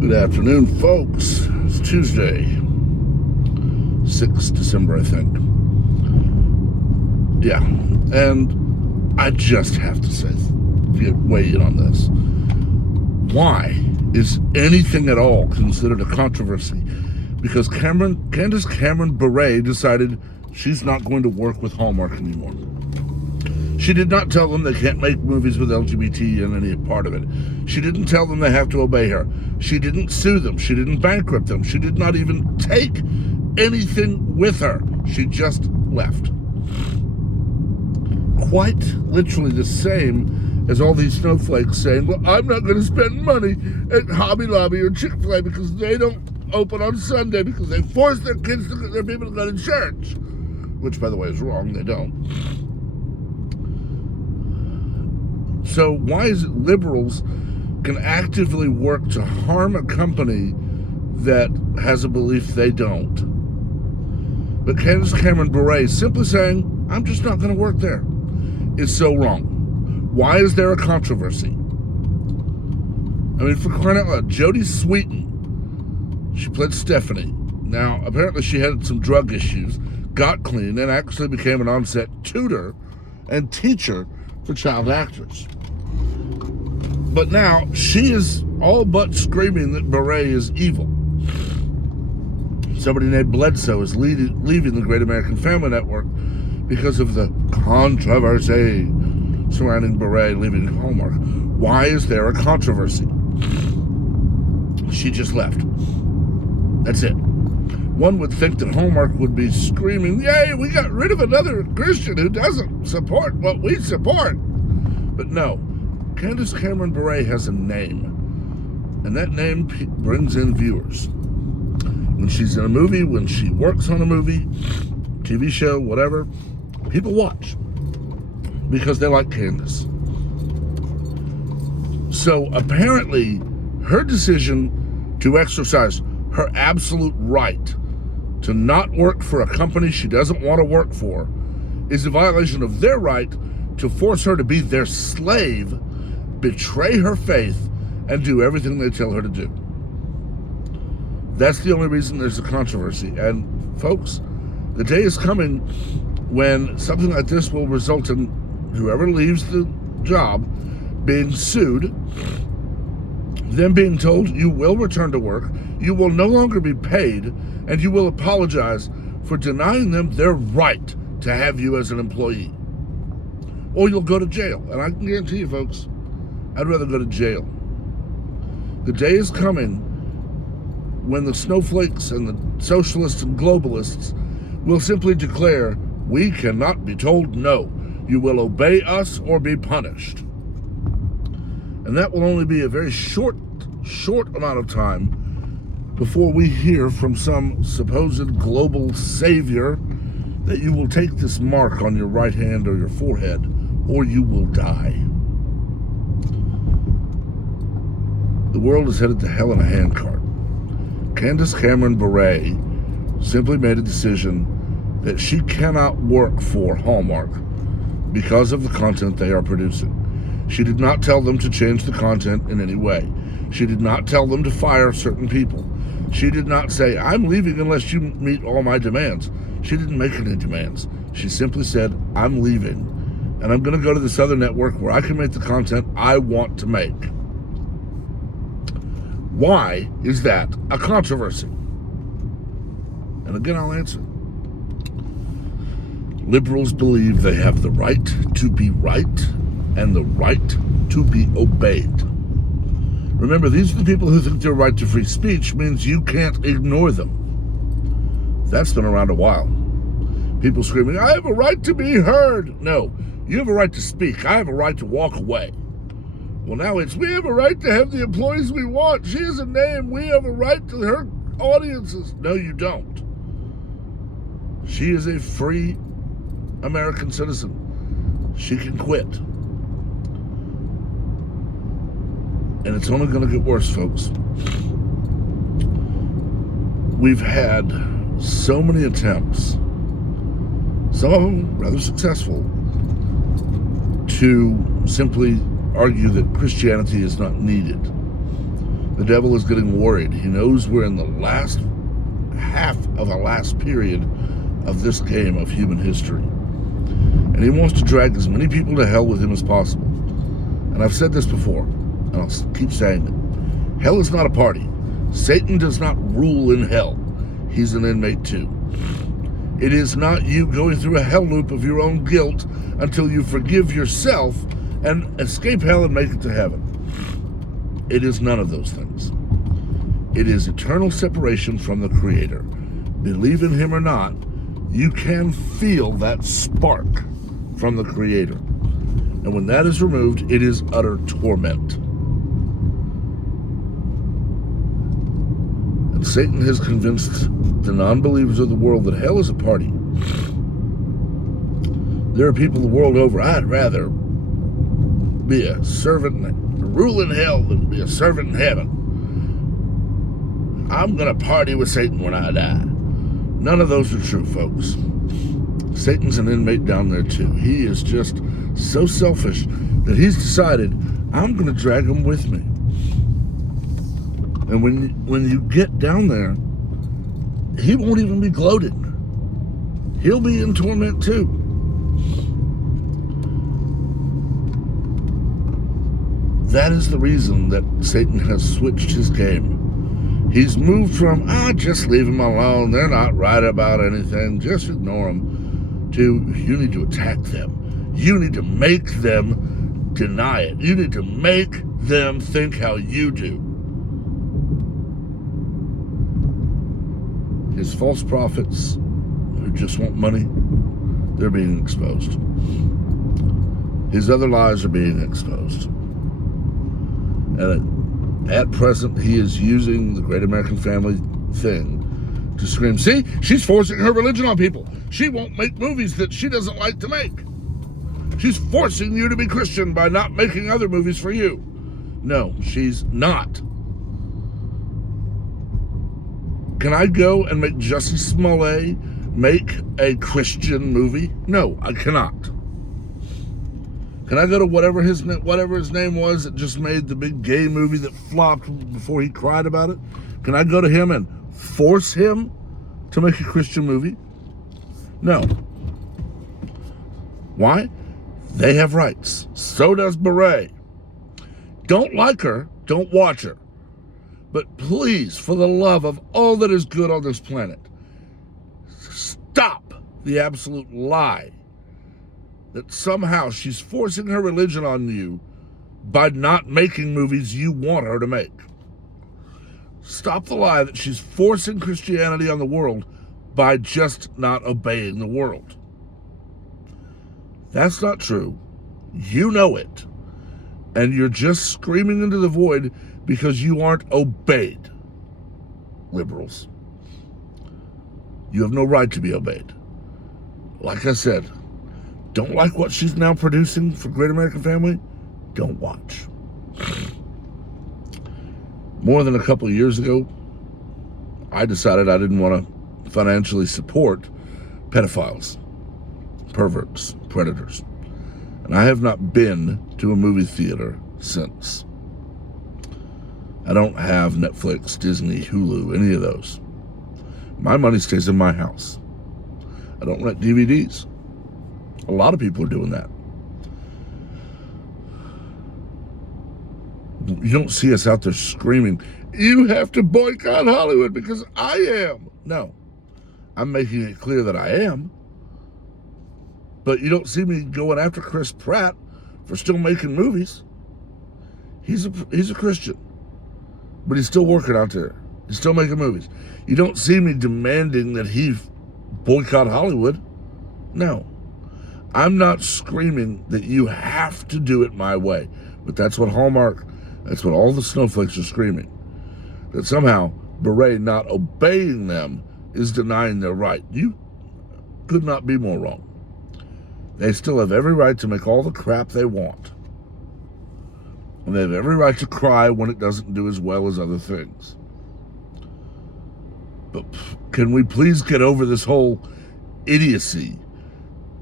Good afternoon, folks. It's Tuesday, 6th December, I think. Yeah, and I just have to say, weigh in on this. Why is anything at all considered a controversy? Because Candace Cameron-Bure decided she's not going to work with Hallmark anymore. She did not tell them they can't make movies with LGBT in any part of it. She didn't tell them they have to obey her. She didn't sue them. She didn't bankrupt them. She did not even take anything with her. She just left. Quite literally the same as all these snowflakes saying, well, I'm not going to spend money at Hobby Lobby or Chick-fil-A because they don't open on Sunday because they force their kids to their people to go to church. Which, by the way, is wrong. They don't. So why is it liberals can actively work to harm a company that has a belief they don't? But Candace Cameron-Bure simply saying, I'm just not going to work there, is so wrong. Why is there a controversy? I mean, for crying out loud, Jodie Sweetin, she played Stephanie. Now, apparently she had some drug issues, got clean, and actually became an on-set tutor and teacher for child actors. But now she is all but screaming that Bure is evil. Somebody named Bledsoe is leaving the Great American Family Network because of the controversy surrounding Bure leaving Hallmark. Why is there a controversy? She just left. That's it. One would think that Hallmark would be screaming, yay, we got rid of another Christian who doesn't support what we support. But no, Candace Cameron-Bure has a name, and that name brings in viewers. When she's in a movie, when she works on a movie, TV show, whatever, people watch because they like Candace. So apparently, her decision to exercise her absolute right to not work for a company she doesn't want to work for is a violation of their right to force her to be their slave, betray her faith, and do everything they tell her to do. That's the only reason there's a controversy. And folks, the day is coming when something like this will result in whoever leaves the job being sued, them being told you will return to work, you will no longer be paid, and you will apologize for denying them their right to have you as an employee. Or you'll go to jail. And I can guarantee you, folks, I'd rather go to jail. The day is coming when the snowflakes and the socialists and globalists will simply declare, we cannot be told no. You will obey us or be punished. And that will only be a very short amount of time before we hear from some supposed global savior that you will take this mark on your right hand or your forehead, or you will die. The world is headed to hell in a handcart. Candace Cameron-Bure simply made a decision that she cannot work for Hallmark because of the content they are producing. She did not tell them to change the content in any way. She did not tell them to fire certain people. She did not say, I'm leaving unless you meet all my demands. She didn't make any demands. She simply said, I'm leaving, and I'm going to go to this other network where I can make the content I want to make. Why is that a controversy? And again, I'll answer. Liberals believe they have the right to be right and the right to be obeyed. Remember, these are the people who think their right to free speech means you can't ignore them. That's been around a while. People screaming, I have a right to be heard. No, you have a right to speak. I have a right to walk away. Well, now it's, we have a right to have the employees we want. She has a name. We have a right to her audiences. No, you don't. She is a free American citizen. She can quit. And it's only going to get worse, folks. We've had so many attempts, some of them rather successful, to simply argue that Christianity is not needed. The devil is getting worried. He knows we're in the last half of a last period of this game of human history. And he wants to drag as many people to hell with him as possible. And I've said this before, and I'll keep saying it. Hell is not a party. Satan does not rule in hell. He's an inmate too. It is not you going through a hell loop of your own guilt until you forgive yourself and escape hell and make it to heaven. It is none of those things. It is eternal separation from the Creator. Believe in Him or not, you can feel that spark from the Creator. And when that is removed, it is utter torment. And Satan has convinced the non-believers of the world that hell is a party. There are people the world over, I'd rather be a servant, rule in hell than be a servant in heaven. I'm going to party with Satan when I die. None of those are true, folks. Satan's an inmate down there too. He is just so selfish that he's decided, I'm going to drag him with me. And when you get down there, he won't even be gloating. He'll be in torment too. That is the reason that Satan has switched his game. He's moved from, just leave them alone, they're not right about anything, just ignore them, to, you need to attack them. You need to make them deny it. You need to make them think how you do. His false prophets who just want money, they're being exposed. His other lies are being exposed. And at present, he is using the Great American Family thing to scream, see, she's forcing her religion on people. She won't make movies that she doesn't like to make. She's forcing you to be Christian by not making other movies for you. No, she's not. Can I go and make Jussie Smollett make a Christian movie? No, I cannot. Can I go to whatever his name was that just made the big gay movie that flopped before he cried about it? Can I go to him and force him to make a Christian movie? No. Why? They have rights. So does Bure. Don't like her, don't watch her. But please, for the love of all that is good on this planet, stop the absolute lie that somehow she's forcing her religion on you by not making movies you want her to make. Stop the lie that she's forcing Christianity on the world by just not obeying the world. That's not true. You know it. And you're just screaming into the void because you aren't obeyed. Liberals. You have no right to be obeyed. Like I said, don't like what she's now producing for Great American Family? Don't watch. More than a couple of years ago, I decided I didn't want to financially support pedophiles, perverts, predators. And I have not been to a movie theater since. I don't have Netflix, Disney, Hulu, any of those. My money stays in my house. I don't rent DVDs. A lot of people are doing that. You don't see us out there screaming, you have to boycott Hollywood because I am. No, I'm making it clear that I am. But you don't see me going after Chris Pratt for still making movies. He's a Christian, but he's still working out there. He's still making movies. You don't see me demanding that he boycott Hollywood. No. I'm not screaming that you have to do it my way. But that's what Hallmark, that's what all the snowflakes are screaming. That somehow Bure not obeying them is denying their right. You could not be more wrong. They still have every right to make all the crap they want. And they have every right to cry when it doesn't do as well as other things. But can we please get over this whole idiocy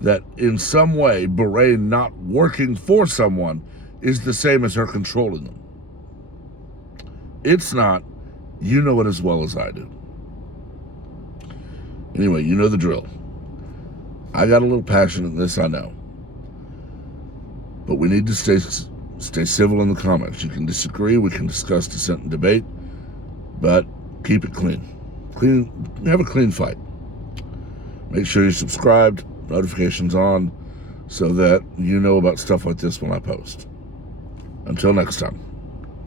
that in some way Bure not working for someone is the same as her controlling them? It's not. You know it as well as I do. Anyway, you know the drill. I got a little passionate in this, I know. But we need to stay civil in the comments. You can disagree, we can discuss, dissent, and debate, but keep it clean. Have a clean fight. Make sure you're subscribed, notifications on, so that you know about stuff like this when I post. Until next time.